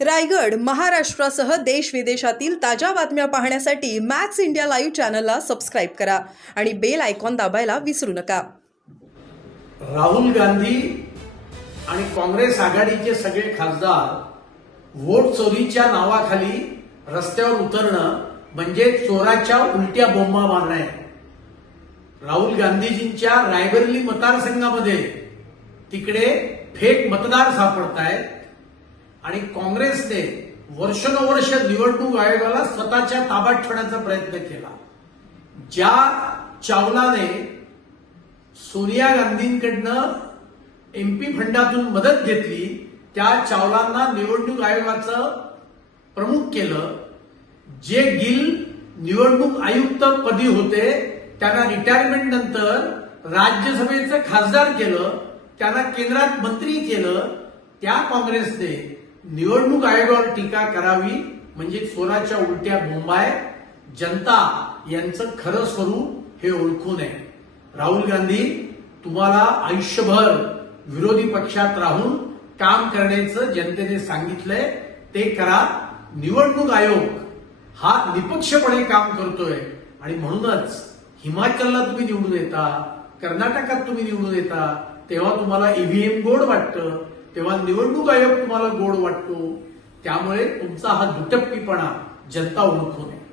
रायगड महाराष्ट्रासह देश विदेशातील ताज्या बातम्या पाहण्यासाठी मॅक्स इंडिया लाईव्ह चॅनलला सबस्क्राईब करा आणि बेल आयकॉन दाबायला विसरू नका. राहुल गांधी आणि काँग्रेस आघाडीचे सगळे खासदार वोट चोरीच्या नावाखाली रस्त्यावर उतरणं म्हणजे चोराच्या उलट्या बोंबा मारणं. आहे राहुल गांधीजींच्या रायबरेली मतदारसंघामध्ये तिकडे फेक मतदार सापडत आहेत आणि काँग्रेसने वर्षानुवर्ष निवडणूक आयोगाला स्वतःच्या ताब्यात ठेवण्याचा प्रयत्न केला. ज्या चावलाने सोनिया गांधींकडनं एमपी फंडातून मदत घेतली त्या चावलांना निवडणूक आयोगाचं प्रमुख केलं. जे गिल निवडणूक आयुक्त पदी होते त्यांना रिटायरमेंट नंतर राज्यसभेचं खासदार केलं त्यांना केंद्रात मंत्री केलं त्या काँग्रेसने निवडणूक आयोगावर टीका करावी म्हणजे चोराच्या उलट्या बोंबाय जनता यांचं खरं स्वरूप हे ओळखू नये. राहुल गांधी तुम्हाला आयुष्यभर विरोधी पक्षात राहून काम करण्याचं जनतेने सांगितलंय ते करा. निवडणूक आयोग हा निपक्षपणे काम करतोय आणि म्हणूनच हिमाचलला तुम्ही निवडून येता कर्नाटकात तुम्ही निवडून येता तेव्हा तुम्हाला ईव्हीएम गोड वाटतं. तेव्हा निवडणूक आयोग तुम्हाला गोड वाटतो. त्यामुळे तुमचा हा दुटप्पीपणा जनता ओळखू नये